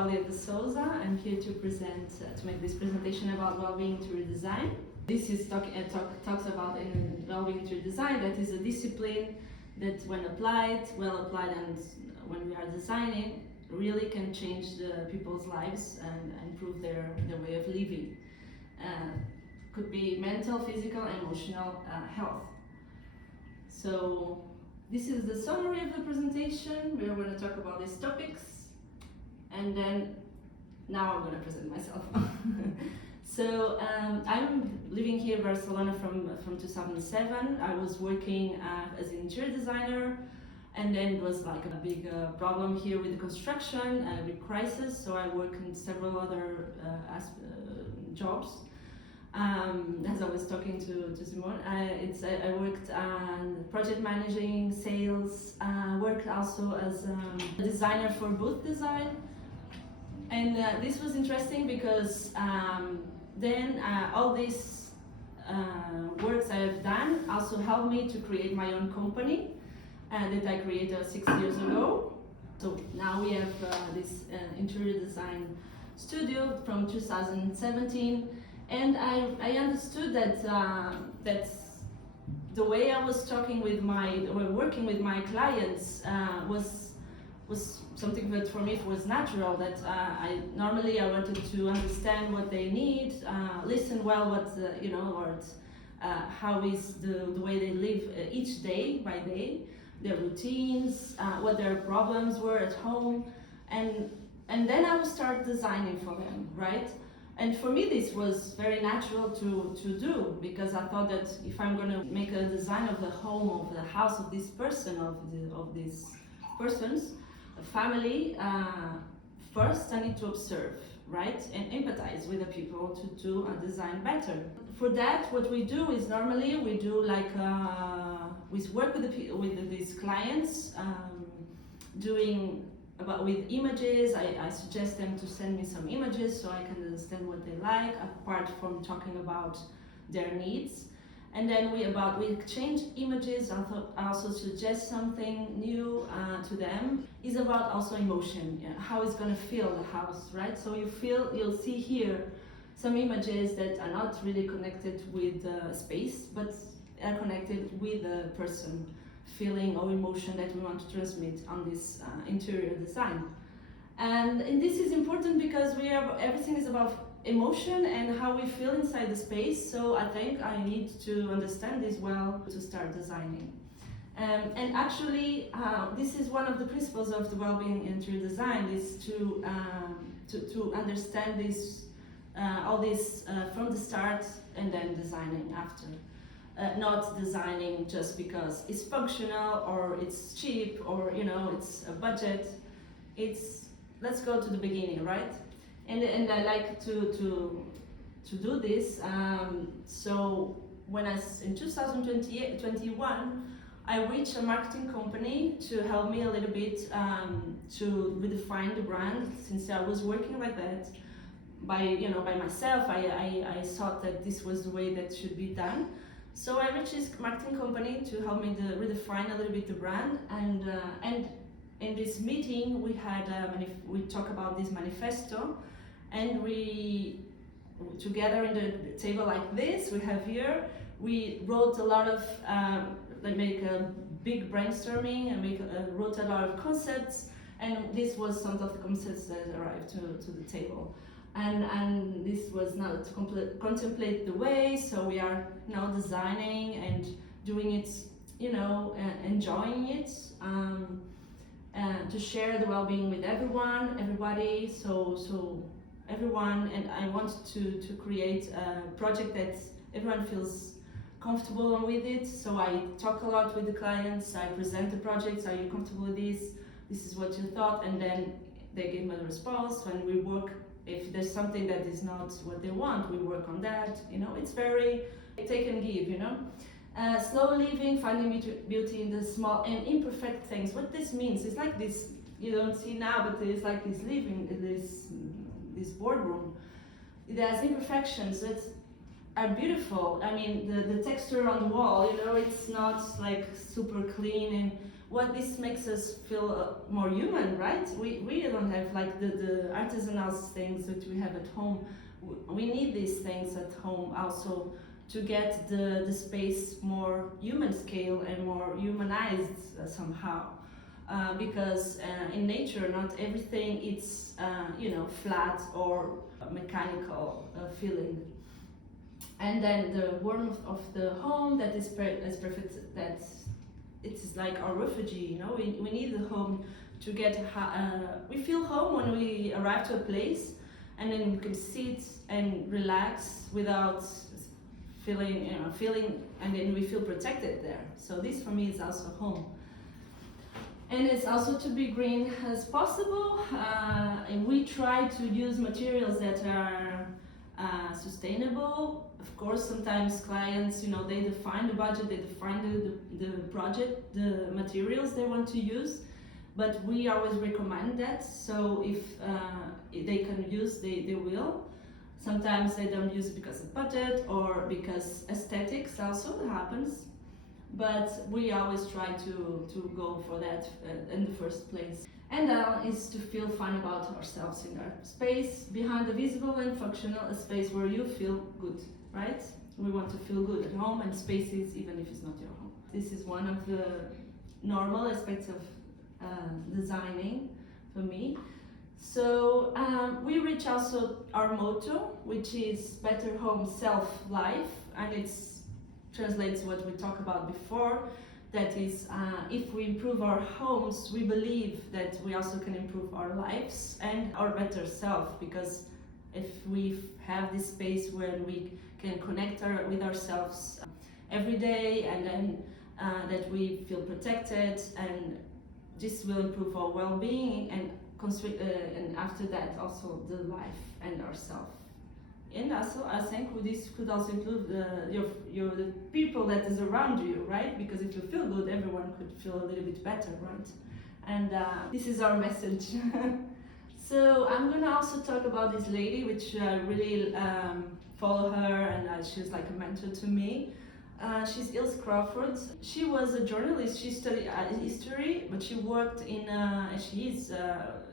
Cláudia de Sousa. I'm here to to make this presentation about well-being through design. This is talks about in well-being through design. That is a discipline that, when applied, well applied, and when we are designing, really can change the people's lives and improve their way of living. Could be mental, physical, emotional health. So this is the summary of the presentation. We're going to talk about these topics, and then now I'm going to present myself. So I'm living here in Barcelona from 2007. I was working as an interior designer, and then it was like a big problem here with the construction, a big crisis. So I work in several other jobs. As I was talking to Simone, I worked on project managing, sales, worked also as a designer for booth design. And this was interesting because then all these works I have done also helped me to create my own company that I created 6 years ago. So now we have this interior design studio from 2017. And I understood that that the way I was working with my clients was something that for me was natural. That I wanted to understand what they need, listen well, how is the way they live each day by day, their routines, what their problems were at home, and then I would start designing for them, right? And for me, this was very natural to do, because I thought that if I'm going to make a design of the home, of the house of this person, of these persons, a family, first I need to observe, right, and empathize with the people to do a design better. For that, what we do is normally we do like we work with these clients, with images. I suggest them to send me some images so I can understand what they like, apart from talking about their needs. And then we exchange images. I also suggest something new to them. It's about also emotion, how it's going to feel the house, right? So you'll see here some images that are not really connected with space, but are connected with the person, feeling or emotion that we want to transmit on this interior design. And this is important because everything is about emotion and how we feel inside the space. So I think I need to understand this well to start designing. And actually, this is one of the principles of the well-being interior design, is to understand this, all this from the start, and then designing after. Not designing just because it's functional or it's cheap or it's a budget. Let's go to the beginning, right? And I like to do this. So when in 2021, I reached a marketing company to help me a little bit to redefine the brand. Since I was working like that by myself, I thought that this was the way that should be done. So I reached this marketing company to help me redefine a little bit the brand, and in this meeting we talk about this manifesto, and we together in the table like this we have here, we wrote a lot of make a big brainstorming and wrote a lot of concepts, and this was some of the concepts that arrived to the table. And this was now to contemplate the way, so we are now designing and doing it, enjoying it, to share the well-being with everybody, so everyone, and I want to create a project that everyone feels comfortable with it. So I talk a lot with the clients, I present the projects, are you comfortable with this? This is what you thought, and then they give me a response. When we work, if there's something that is not what they want, we work on that. It's very take and give. Slow living, finding beauty in the small and imperfect things. What this means is like this. You don't see now, but it's like this living, this boardroom. It has imperfections that are beautiful. I mean, the texture on the wall, you know, it's not like super clean, and what this makes us feel more human, right? We don't have like the artisanal things that we have at home. We need these things at home also to get the space more human scale and more humanized somehow. Because in nature, not everything is flat or mechanical feeling. And then the warmth of the home that is perfect. That it's like our refugee. You know, we need the home to get. We feel home when we arrive to a place, and then we can sit and relax without feeling, and then we feel protected there. So this for me is also home. And it's also to be green as possible. And we try to use materials that are sustainable. Of course, sometimes clients, they define the budget, they define the project, the materials they want to use, but we always recommend that. So if they can use, they will. Sometimes they don't use it because of budget or because aesthetics also happens. But we always try to go for that in the first place. And is to feel fun about ourselves in our space, behind the visible and functional, a space where you feel good, right? We want to feel good at home and spaces, even if it's not your home. This is one of the normal aspects of designing for me. So we reach also our motto, which is Better Home, Self-Life, and it's translates what we talked about before. That is, if we improve our homes, we believe that we also can improve our lives and our better self, because if we have this space where we can connect with ourselves every day, and then that we feel protected, and this will improve our well-being, and after that also the life and ourself. And also, I think this could also include the people that is around you, right? Because if you feel good, everyone could feel a little bit better, right? And this is our message. So I'm gonna also talk about this lady, which I really follow her, and she's like a mentor to me. She's Isle Crawford. She was a journalist. She studied history, but she worked in. She is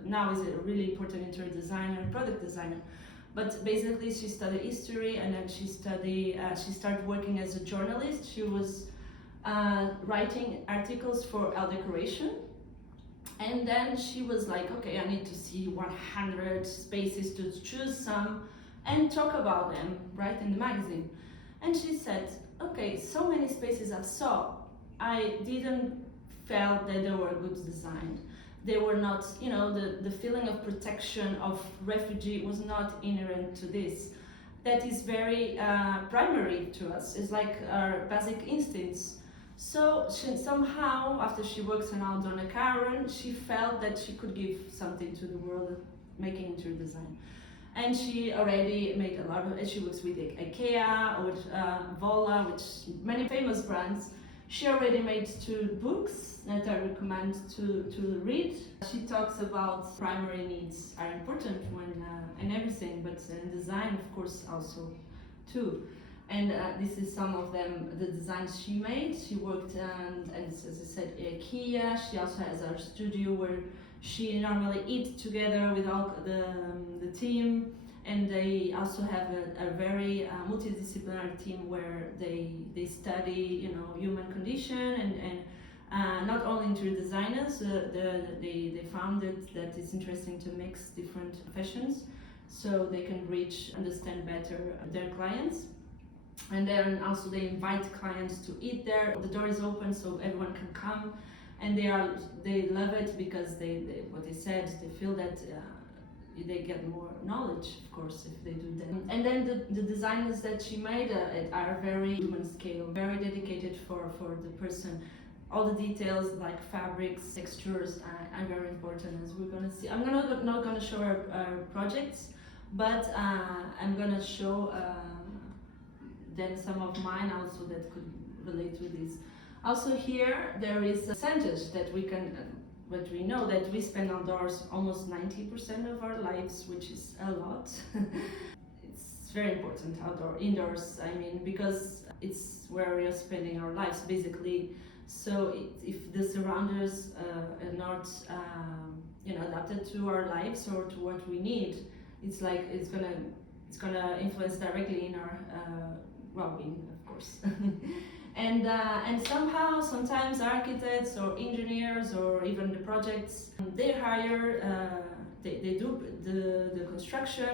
now is a really important interior designer and product designer. But basically, she studied history, and then she started working as a journalist. She was writing articles for Elle Decoration, and then she was like, okay, I need to see 100 spaces to choose some and talk about them, right, in the magazine. And she said, okay, so many spaces I saw, I didn't felt that they were good designed. They were not, the feeling of protection of refugee was not inherent to this. That is very primary to us. It's like our basic instincts. So somehow, after she works on Donna Karen, she felt that she could give something to the world, making interior design. And she already made a lot of, she works with IKEA, with Vola, with many famous brands. She already made 2 books that I recommend to read. She talks about primary needs are important when in everything, but in design, of course, also too. And this is some of them, the designs she made. She worked and as I said, IKEA. She also has her studio where she normally eats together with all the team. And they also have a very multidisciplinary team where they study, human condition and not only interior designers. They found that it's interesting to mix different professions, so they can understand better their clients. And then also they invite clients to eat there. The door is open, so everyone can come, and they love it because what they said, they feel that. They get more knowledge, of course, if they do that. And then the designers that she made are very human scale, very dedicated for the person. All the details like fabrics, textures are very important, as we're gonna see. I'm not gonna show our projects, but I'm gonna show then some of mine also that could relate with this. Also here there is a percentage that we can. But we know that we spend outdoors almost 90% of our lives, which is a lot. It's very important, outdoor, indoors, I mean, because it's where we are spending our lives basically. So if the surroundings are not adapted to our lives or to what we need, it's gonna influence directly in our well-being, of course. And somehow, sometimes architects or engineers or even the projects, they hire, they do the construction,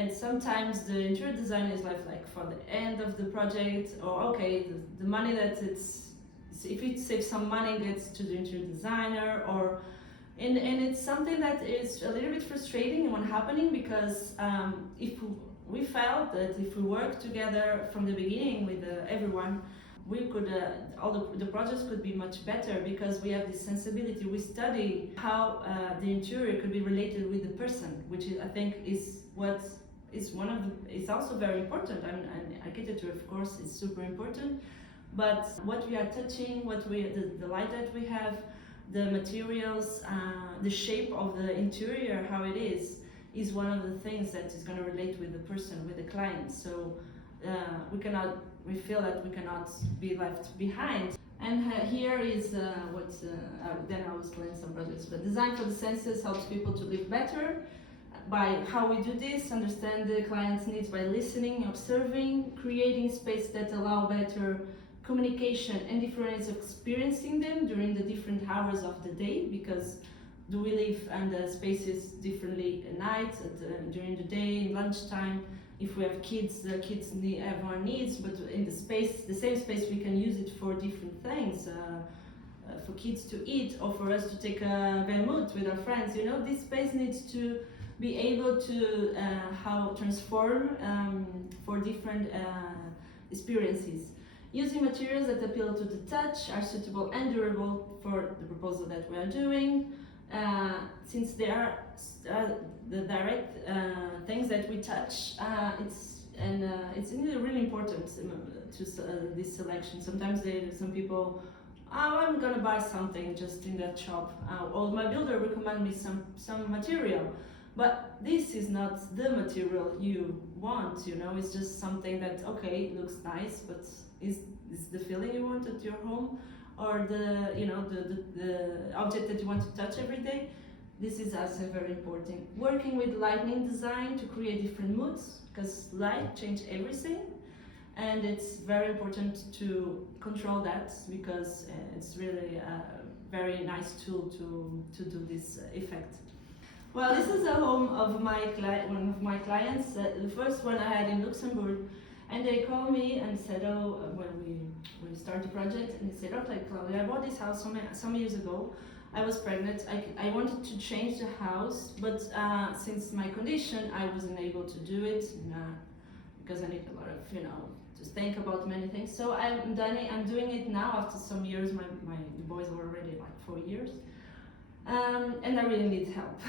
and sometimes the interior design is like for the end of the project, or okay, the money that if it saves some money gets to the interior designer, and it's something that is a little bit frustrating when happening, because if we felt that if we work together from the beginning with everyone, we could all the projects could be much better, because we have this sensibility. We study how the interior could be related with the person, which I think is what is one of it's also very important. And architecture, of course, is super important, but what we are touching, the light that we have, the materials, the shape of the interior, how it is one of the things that is going to relate with the person, with the client. So we feel that we cannot be left behind. And here is then I'll explain some projects. But design for the senses helps people to live better. By how we do this, understand the client's needs by listening, observing, creating space that allow better communication and different ways of experiencing them during the different hours of the day, because do we live in the spaces differently at night, during the day, lunchtime. If we have kids, the kids everyone needs, but in the same space, we can use it for different things. For kids to eat, or for us to take a vermouth with our friends. This space needs to be able to transform for different experiences. Using materials that appeal to the touch, are suitable and durable for the proposal that we are doing. Since they are the direct things that we touch, it's really important to this selection. Sometimes some people, I'm gonna buy something just in that shop, or my builder recommend me some material, but this is not the material you want. It's just something that looks nice, but is the feeling you want at your home, or the object that you want to touch every day. This is also very important. Working with lighting design to create different moods, because light changes everything, and it's very important to control that, because it's really a very nice tool to do this effect. Well, this is a home of one of my clients, the first one I had in Luxembourg. And they called me and said, when we started the project, and they said, Cláudia, I bought this house some years ago. I was pregnant. I wanted to change the house, but since my condition, I wasn't able to do it, because I need a lot of, to think about many things. So I'm doing it now after some years. The boys were already like 4 years. And I really need help.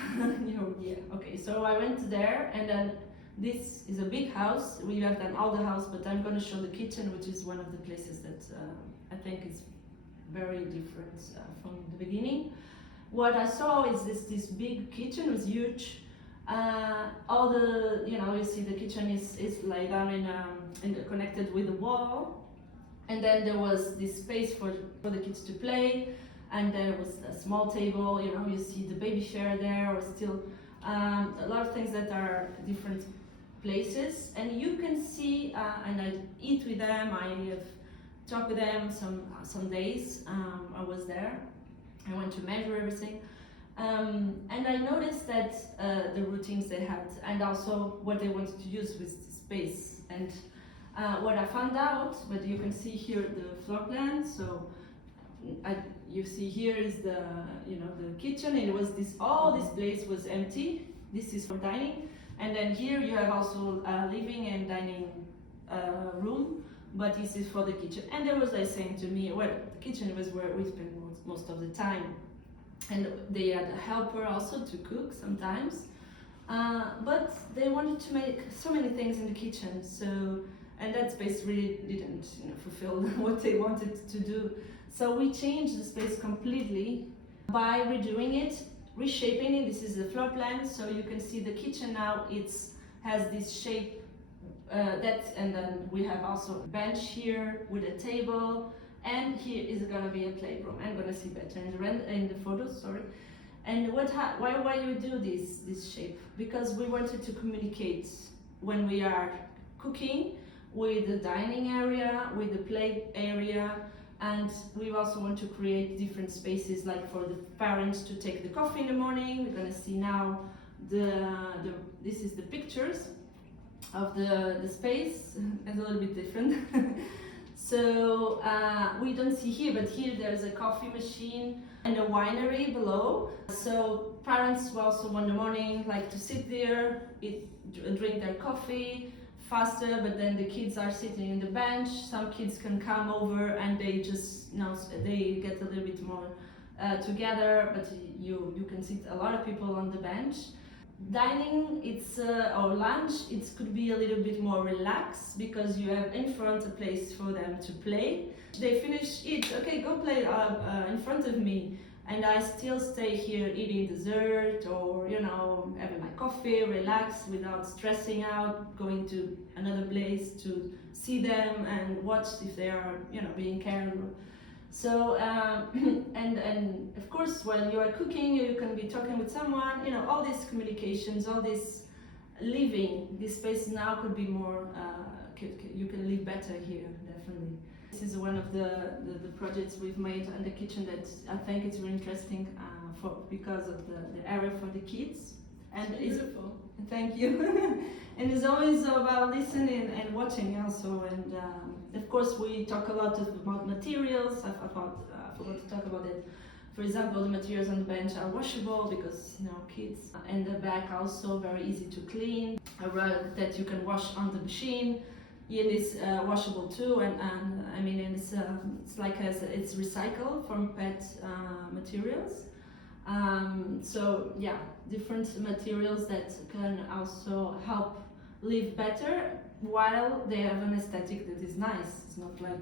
So I went there, and then this is a big house. We have done all the house, but I'm going to show the kitchen, which is one of the places that I think is very different from the beginning. What I saw is this big kitchen was huge. All the you see the kitchen is laid down and connected with the wall, and then there was this space for the kids to play, and there was a small table. You see the baby chair there, or still a lot of things that are different places, and you can see, and I eat with them, I have talked with them some days. I was there, I went to measure everything, and I noticed that the routines they had, and also what they wanted to use with the space. And what I found out, but you can see here the floor plan. So you see here is the kitchen. It was all this place was empty. This is for dining. And then here you have also a living and dining room, but this is for the kitchen. And they was saying to me, well, the kitchen was where we spend most of the time. And they had a helper also to cook sometimes. But they wanted to make so many things in the kitchen. And that space really didn't fulfill what they wanted to do. So we changed the space completely by redoing it, reshaping it. This is the floor plan, so you can see the kitchen now. It's has this shape and then we have also a bench here with a table, and here is gonna be a playroom. I'm gonna see better in the photos, sorry. And why you do this shape? Because we wanted to communicate when we are cooking with the dining area, with the play area, and we also want to create different spaces, like for the parents to take the coffee in the morning. We're gonna see now this is the pictures of the space. It's a little bit different. So we don't see here, but here there's a coffee machine and a winery below. So parents who also in the morning like to sit there, drink their coffee faster, but then the kids are sitting in the bench. Some kids can come over and they just they get a little bit more together, but you can sit a lot of people on the bench. Dining, or lunch, it could be a little bit more relaxed because you have in front a place for them to play. They finish it, okay, go play in front of me, and I still stay here eating dessert or having my coffee, relax without stressing out, going to another place to see them and watch if they are being cared for. So and of course while you are cooking you can be talking with someone, all these communications, all this living, this space now could be more, you can live better here, definitely. This is one of the projects we've made in the kitchen that I think it's very interesting because of the area for the kids. And it's beautiful. Thank you. And it's always about listening and watching also, and of course we talk a lot about materials. I forgot to talk about it. For example, the materials on the bench are washable because kids, and the back also very easy to clean. A rug that you can wash on the machine, it is washable too, and I mean it's like it's recycled from PET materials. So yeah, different materials that can also help live better while they have an aesthetic that is nice. It's not like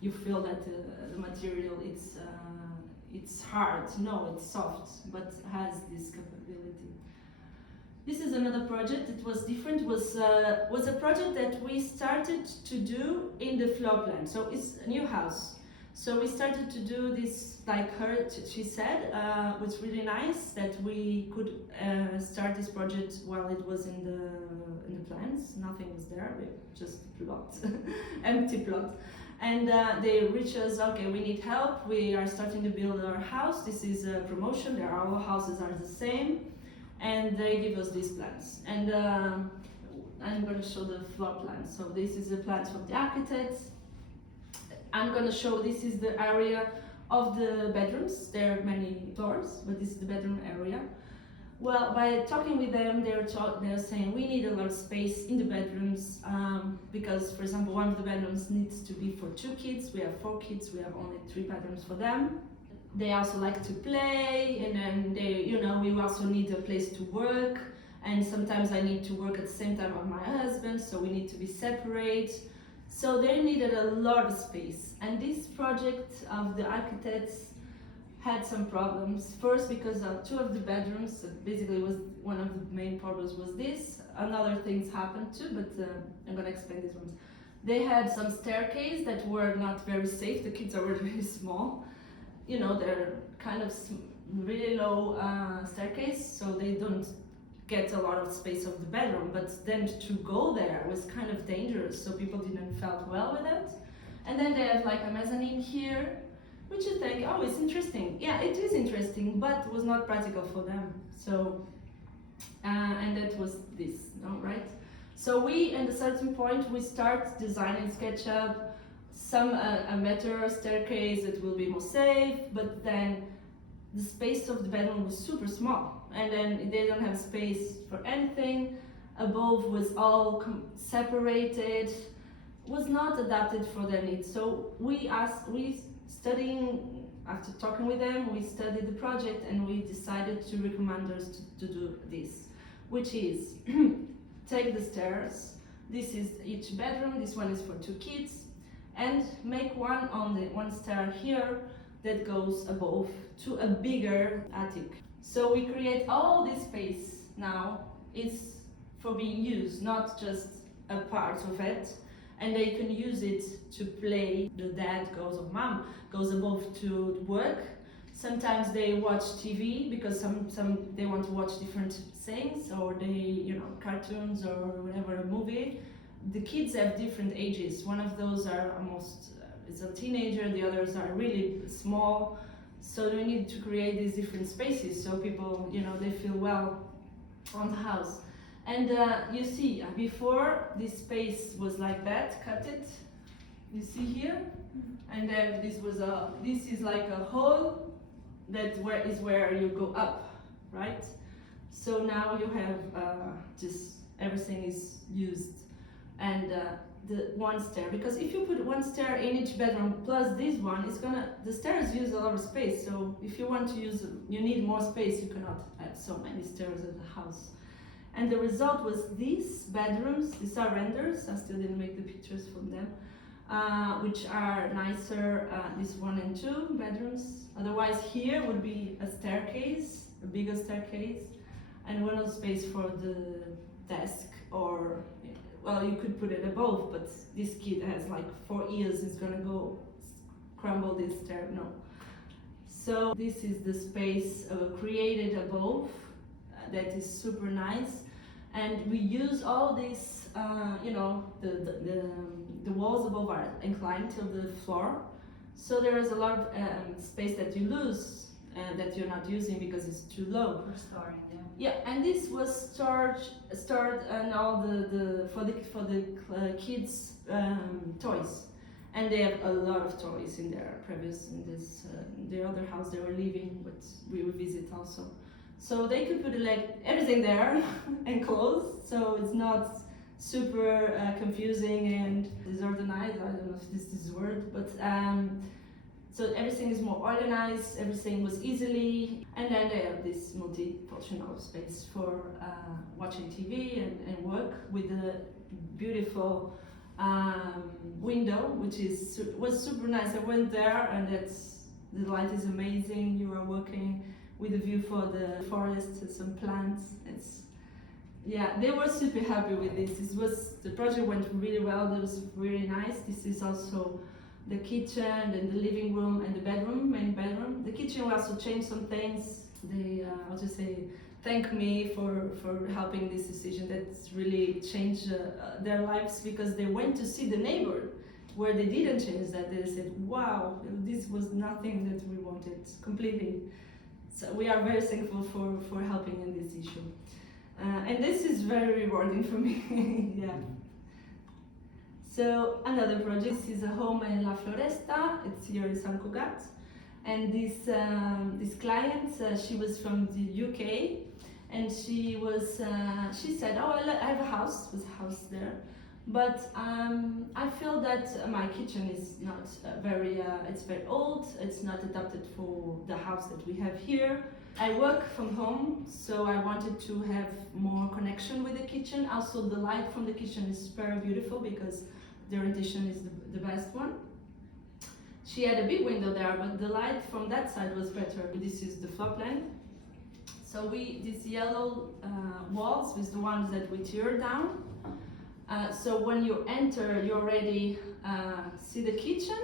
you feel that the material it's hard. No, it's soft, but has this capability. This is another project that was different. Was a project that we started to do in the floor plan. So it's a new house. So we started to do this, like she said, was really nice that we could start this project while it was in the plans. Nothing was there, just plot, empty plot. And they reached us, okay, we need help. We are starting to build our house. This is a promotion. All houses are the same, and they give us these plans. And I'm going to show the floor plan. So this is the plans from the architects. I'm going to show this is the area of the bedrooms. There are many floors, but this is the bedroom area. Well, by talking with them, they're saying we need a lot of space in the bedrooms because, for example, one of the bedrooms needs to be for 2 kids. We have 4 kids. We have only 3 bedrooms for them. They also like to play, and then we also need a place to work. And sometimes I need to work at the same time with my husband, so we need to be separate. So they needed a lot of space, and this project of the architects had some problems. First, because 2 of the bedrooms, basically was one of the main problems was this. Another things happened too, but I'm gonna explain this one. They had some staircase that were not very safe. The kids are really small. They're kind of really low staircase, so they don't get a lot of space of the bedroom, but then to go there was kind of dangerous, so people didn't felt well with it. And then they have like a mezzanine here, which you think, oh, it's interesting. Yeah, it is interesting, but it was not practical for them. So, and that was this, right? So we, at a certain point, we start designing SketchUp, a better staircase that will be more safe, but then the space of the bedroom was super small, and then they don't have space for anything. Above was all separated, was not adapted for their needs. So after talking with them, we studied the project and we decided to recommend us to do this, which is take the stairs. This is each bedroom. This one is for 2 kids, and make one stair here that goes above to a bigger attic. So we create all this space now. It's for being used, not just a part of it. And they can use it to play. The dad goes, or mom goes above to work. Sometimes they watch TV because some they want to watch different things, or they, cartoons or whatever, a movie. The kids have different ages. One of those are almost is a teenager. The others are really small. So we need to create these different spaces so people, they feel well on the house. And you see, before this space was like that, cut it. You see here, and then this is like a hole that where you go up, right? So now you have just everything is used, and the one stair, because if you put one stair in each bedroom plus this one, the stairs use a lot of space. So if you want to you need more space. You cannot have so many stairs at the house. And the result was these bedrooms. These are renders. I still didn't make the pictures from them, which are nicer. This 1 and 2 bedrooms. Otherwise, here would be a staircase, a bigger staircase, and one of space for the desk, or well, you could put it above. But this kid has like 4 years. He's gonna go crumble this stair. No. So this is the space created above. That is super nice, and we use all this, the walls above are inclined to the floor, so there is a lot of space that you lose that you're not using because it's too low. For storing, yeah. Yeah, and this was stored and all for the kids toys, and they have a lot of toys in the other house they were living, but we will visit also. So they could put everything there enclosed, so it's not super confusing and disorganized. I don't know if this is a word, but so everything is more organized. Everything was easily, and then they have this multi-functional space for watching TV and work with a beautiful window, which was super nice. I went there, and the light is amazing. You are working with a view for the forest and some plants. They were super happy with this. The project went really well. It was really nice. This is also the kitchen and the living room and the main bedroom. The kitchen will also change some things. They, thank me for helping this decision. That's really changed their lives, because they went to see the neighbor where they didn't change that. They said, wow, this was nothing that we wanted completely. So we are very thankful for helping in this issue. And this is very rewarding for me. Yeah. So another project is a home in La Floresta. It's here in Sant Cugat. And this client, she was from the UK, and she said, oh, I have a house. There's a house there. But I feel that my kitchen is not it's very old. It's not adapted for the house that we have here. I work from home, so I wanted to have more connection with the kitchen. Also, the light from the kitchen is very beautiful because the orientation is the best one. She had a big window there, but the light from that side was better. This is the floor plan. So these yellow walls is the ones that we tear down. So when you enter, you already see the kitchen,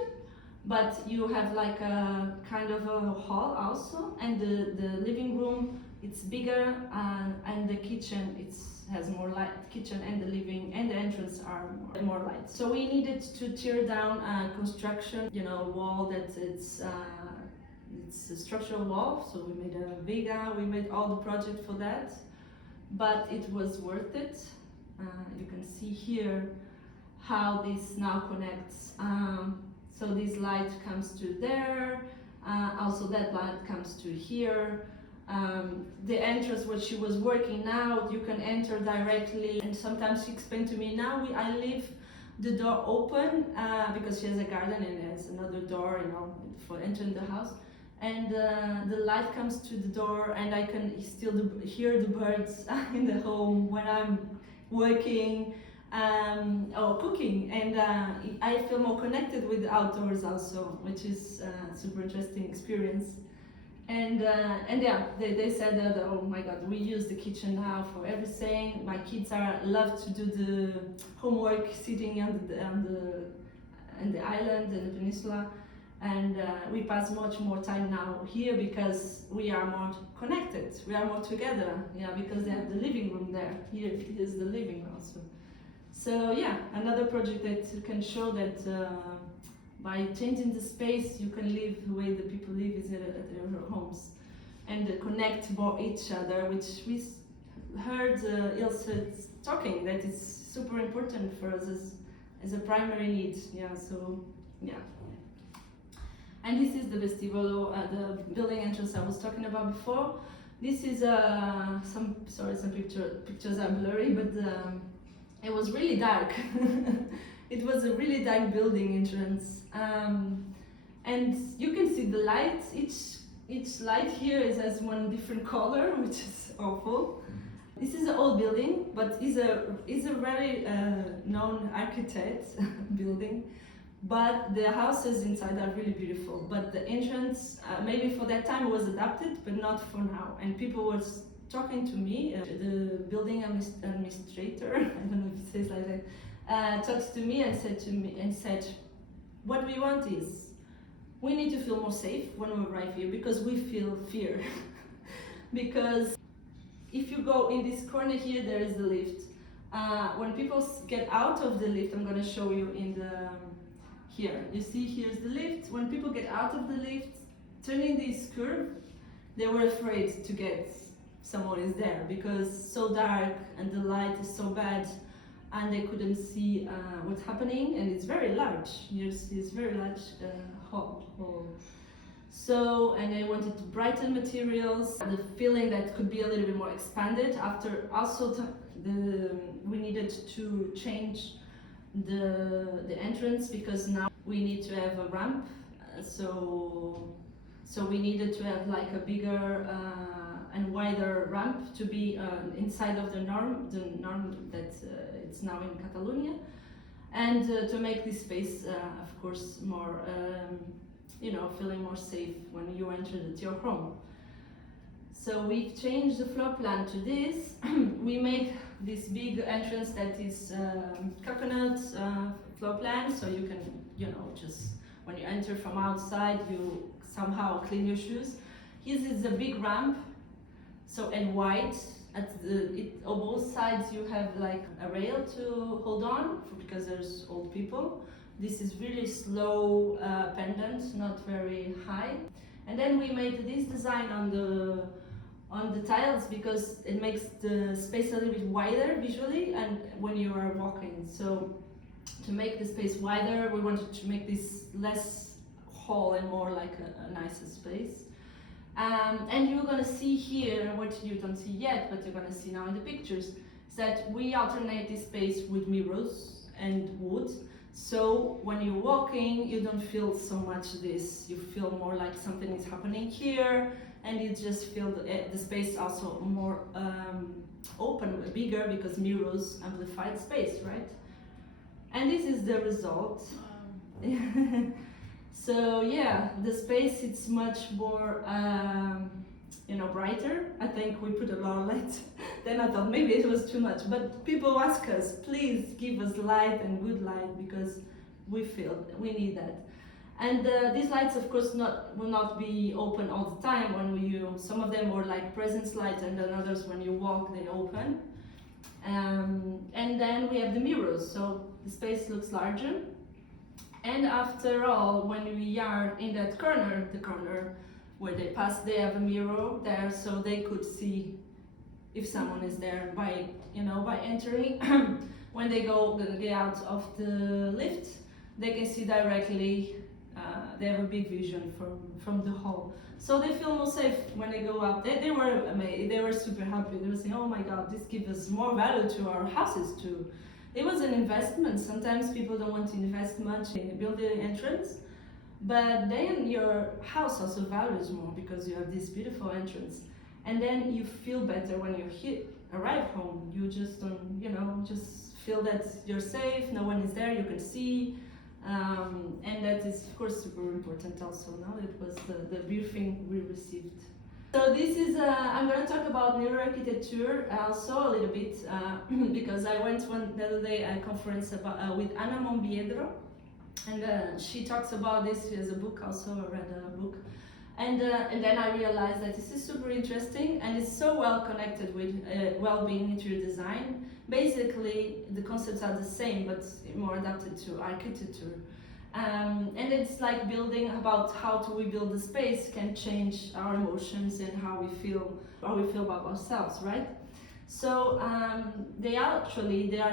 but you have like a kind of a hall also, and the living room, it's bigger, and the kitchen has more light. Kitchen and the living and the entrance are more light. So we needed to tear down a construction, wall that it's a structural wall. So we made a viga. We made all the project for that, but it was worth it. You can see here how this now connects. So this light comes to there, also that light comes to here. The entrance where she was working now, you can enter directly, and sometimes she explained to me, I leave the door open because she has a garden and there's another door, for entering the house. And the light comes to the door, and I can still hear the birds in the home when I'm working or cooking, and I feel more connected with the outdoors also, which is a super interesting experience. And yeah, they said that, oh my god, we use the kitchen now for everything. My kids love to do the homework sitting on the island and the peninsula, and we pass much more time now here because we are more connected, we are more together, yeah, because they have the living room there. Here is the living room also. So yeah, another project that can show that by changing the space you can live the way the people live is at their homes, and connect more each other, which we heard Ilse talking, that is super important for us as a primary need. Yeah, so yeah. And this is the vestibolo, the building entrance I was talking about before. This is some pictures are blurry, but it was really dark. It was a really dark building entrance, and you can see the lights. Each light here has one different color, which is awful. This is an old building, but is a very known architect building. But the houses inside are really beautiful. But the entrance, maybe for that time, was adapted, but not for now. And people were talking to me, the building administrator, I don't know if it says like that, talks to me and said, what we want is, we need to feel more safe when we arrive here because we feel fear. Because if you go in this corner here, there is the lift. When people get out of the lift, I'm going to show you in the here. You see, here's the lift. When people get out of the lift, turning this curve, they were afraid to get someone is there because it's so dark and the light is so bad, and they couldn't see what's happening, and it's very large. You see, it's very large hall. So, and I wanted to brighten materials, the feeling that could be a little bit more expanded. After also we needed to change the entrance because now we need to have a ramp. So we needed to have like a bigger and wider ramp to be inside of the norm that it's now in Catalonia, and to make this space, of course, more feeling more safe when you enter your home. So we changed the floor plan to this. We make this big entrance that is coconut floor plan, so you can, just when you enter from outside, you somehow clean your shoes. Here is a big ramp, so and wide. On both sides you have like a rail to hold on because there's old people. This is really slow pendant, not very high. And then we made this design on the tiles because it makes the space a little bit wider visually and when you are walking. So to make the space wider, we wanted to make this less hall and more like a nicer space. And you're gonna see here, what you don't see yet, but you're gonna see now in the pictures, is that we alternate this space with mirrors and wood. So when you're walking, you don't feel so much this. You feel more like something is happening here, and you just feel the space also more open, bigger, because mirrors amplify the space, right? And this is the result. So yeah, the space, it's much more brighter. I think we put a lot of light. Then I thought maybe it was too much, but people ask us, please give us light and good light because we feel we need that. And these lights, of course, will not be open all the time. Some of them were like presence lights, and then others, when you walk, they open. And then we have the mirrors, so the space looks larger. And after all, when we are in that corner, the corner where they pass, they have a mirror there, so they could see if someone is there by entering. When they get out of the lift, they can see directly. They have a big vision from the hall, so they feel more safe when they go up. They were amazed. They were super happy. They were saying, "Oh my God, this gives us more value to our houses too." It was an investment. Sometimes people don't want to invest much in building an entrance, but then your house also values more because you have this beautiful entrance, and then you feel better when you arrive home. You just don't, just feel that you're safe. No one is there. You can see. And that is of course super important also. No, it was the briefing we received. So this is, I'm going to talk about neuroarchitecture also a little bit because I went the other day at a conference with Ana Monbiedro, and she talks about this. She has a book also, I read a book. And then I realized that this is super interesting and it's so well connected with well-being interior design. Basically, the concepts are the same but more adapted to architecture. And it's like building about how we build the space can change our emotions and how we feel about ourselves, right? So they are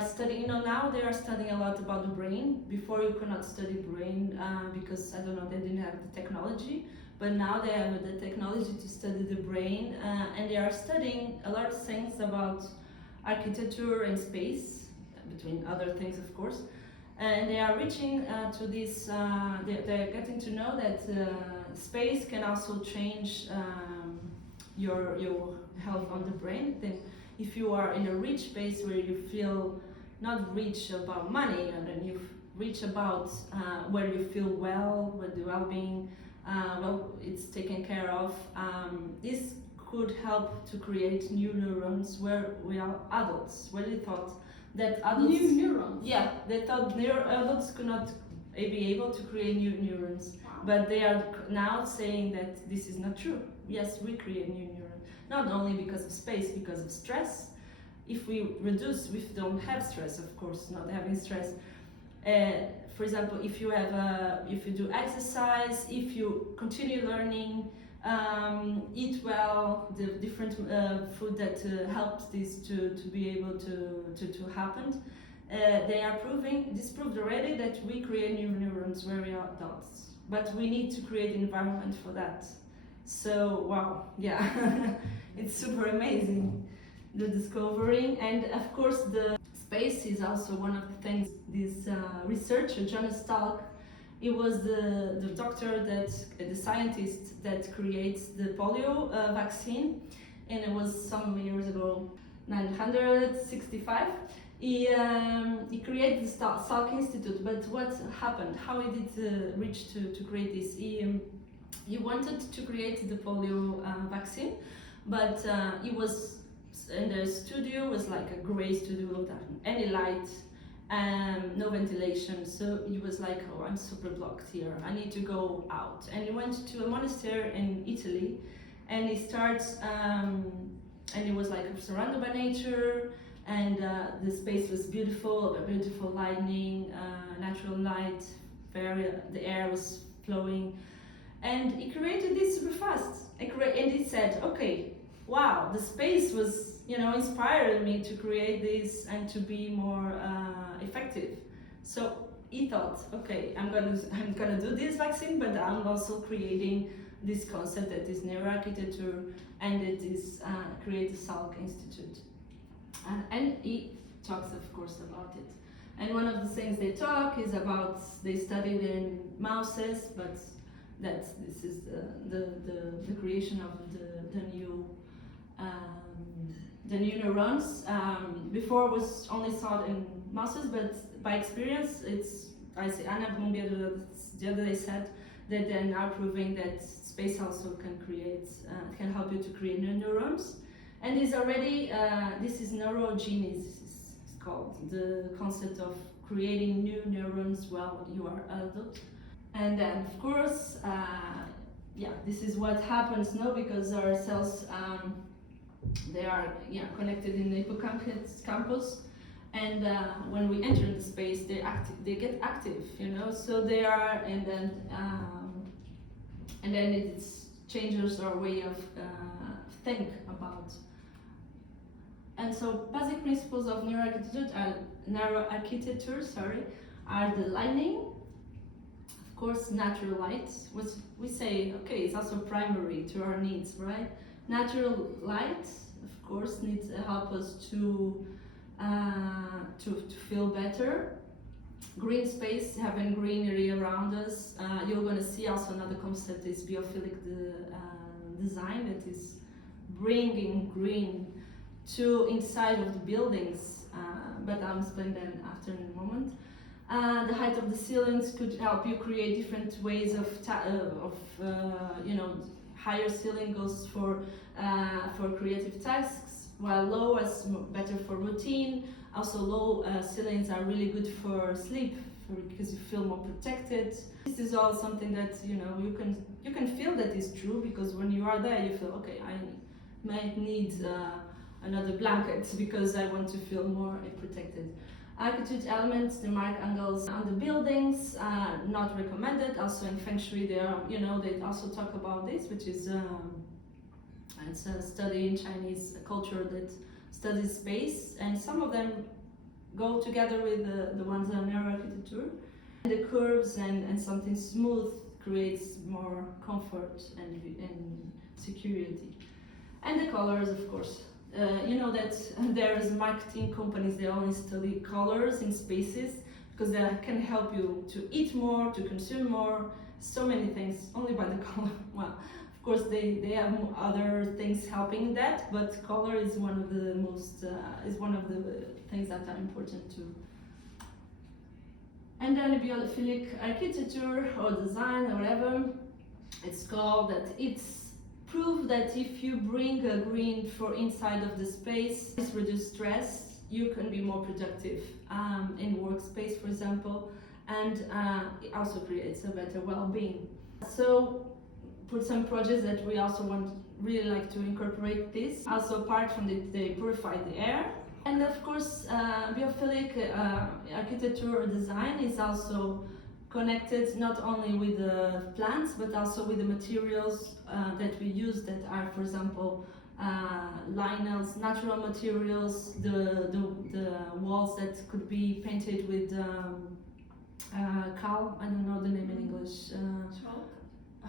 studying, now they are studying a lot about the brain. Before you could not study brain because, I don't know, they didn't have the technology, but now they have the technology to study the brain, and they are studying a lot of things about architecture and space, between other things of course. And they are reaching to this, they're getting to know that space can also change your health on the brain. Then if you are in a rich space where you feel not rich about money, and then you rich about where you feel well, with the well-being, it's taken care of, this could help to create new neurons where we are adults. Where they thought that adults... New neurons? Yeah, they thought adults could not be able to create new neurons. Wow. But they are now saying that this is not true. Yes, we create new neurons. Not only because of space, because of stress. If we don't have stress, of course, not having stress. For example, if you do exercise, if you continue learning, eat well, the different food that helps this to be able to happen. They are proved already that we create new neurons where we are adults, but we need to create an environment for that. So wow, yeah, it's super amazing, the discovering. And of course the space is also one of the things. This researcher, Jonas Salk, he was the doctor, the scientist that creates the polio vaccine, and it was some years ago, 965. He created the Salk Institute, but what happened? How he did reach to create this? He wanted to create the polio vaccine, but he was in the studio, was like a gray studio without any light, no ventilation. So he was like, oh, I'm super blocked here, I need to go out. And he went to a monastery in Italy, and he starts, and he was like surrounded by nature, and the space was beautiful lighting, natural light, the air was flowing, and he created this super fast. And he said, okay, wow, the space was, inspired me to create this and to be more effective. So he thought, okay, I'm gonna do this vaccine, but I'm also creating this concept that is neuroarchitecture, and it is create the Salk Institute. And he talks, of course, about it. And one of the things they talk is about, they studied in mouses, but that this is the creation of the new neurons. Before was only thought in mouses, but by experience, Ana Monbiedro the other day said that they're now proving that space also can help you to create new neurons. And it's already, this is neurogenesis, it's called, the concept of creating new neurons while you are adult. And then, of course, this is what happens now, because our cells, they are connected in the hippocampus, and when we enter the space, they get active, so they are, and then it changes our way of think about. And so basic principles of neuroarchitecture are the lighting, of course, natural light, which we say, okay, it's also primary to our needs, right? Natural light, of course, needs to help us to feel better. Green space, having greenery around us. You're going to see also another concept is biophilic design, that is bringing green to inside of the buildings, but I'll explain that after in a moment. The height of the ceilings could help you create different ways of higher ceiling goes for creative tasks, while low is better for routine. Also, low ceilings are really good for sleep because you feel more protected. This is all something that you can feel that is true, because when you are there, you feel, okay, I might need another blanket because I want to feel more protected. Architecture elements, the mark angles on the buildings, not recommended. Also in Feng Shui, they also talk about this, which is it's a study in Chinese culture that studies space, and some of them go together with the ones on neuroarchitecture. The curves and something smooth creates more comfort and security. And the colors, of course. That there's marketing companies, they only study colors in spaces because they can help you to eat more, to consume more, so many things only by the color. Well, of course they have other things helping that, but color is one of the things that are important too. And then biophilic architecture or design or whatever it's called, that it's prove that if you bring a green for inside of the space, this reduces stress, you can be more productive in workspace, for example, and it also creates a better well-being. So, for some projects that we also really like to incorporate this. Also, apart from they purify the air, and of course, biophilic architecture or design is also connected not only with the plants but also with the materials that we use, that are, for example, vinyls, natural materials, the walls that could be painted with cal, I don't know the name in English. Chalk.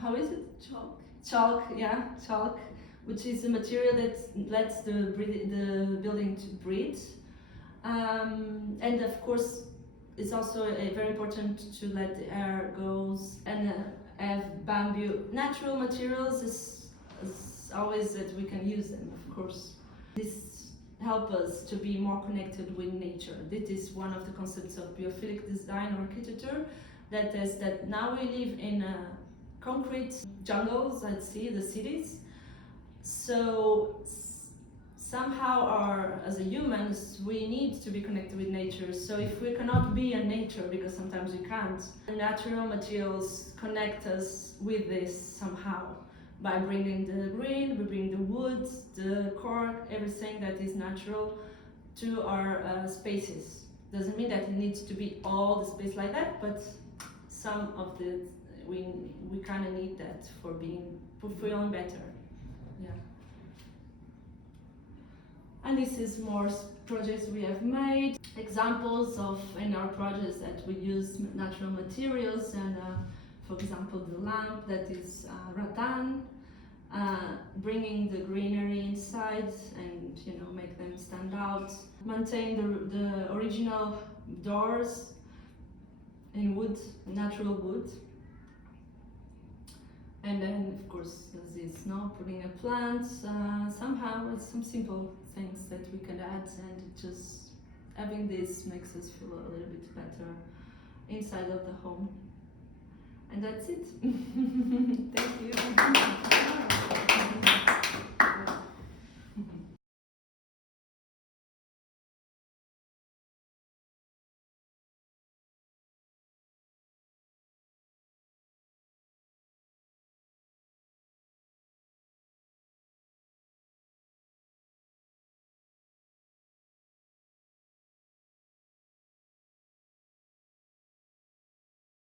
How is it? Chalk. Chalk, yeah, chalk, which is a material that lets the building to breathe. And of course, it's also very important to let the air goes, and have bamboo. Natural materials is always that we can use them, of course. This helps us to be more connected with nature. This is one of the concepts of biophilic design or architecture, that is that now we live in concrete jungles, let's see, the cities. So somehow, as a humans, we need to be connected with nature. So if we cannot be in nature, because sometimes we can't, natural materials connect us with this somehow. By bringing the green, we bring the wood, the cork, everything that is natural to our spaces. Doesn't mean that it needs to be all the space like that, but some of we kind of need that for feeling better. Yeah. And this is more projects we have made, examples of in our projects that we use natural materials, and for example the lamp that is rattan, bringing the greenery inside and make them stand out. Maintain the original doors in wood, natural wood. And then, of course, there's this, putting a plant, somehow it's some simple things that we can add, and just having this makes us feel a little bit better inside of the home. And that's it. Thank you.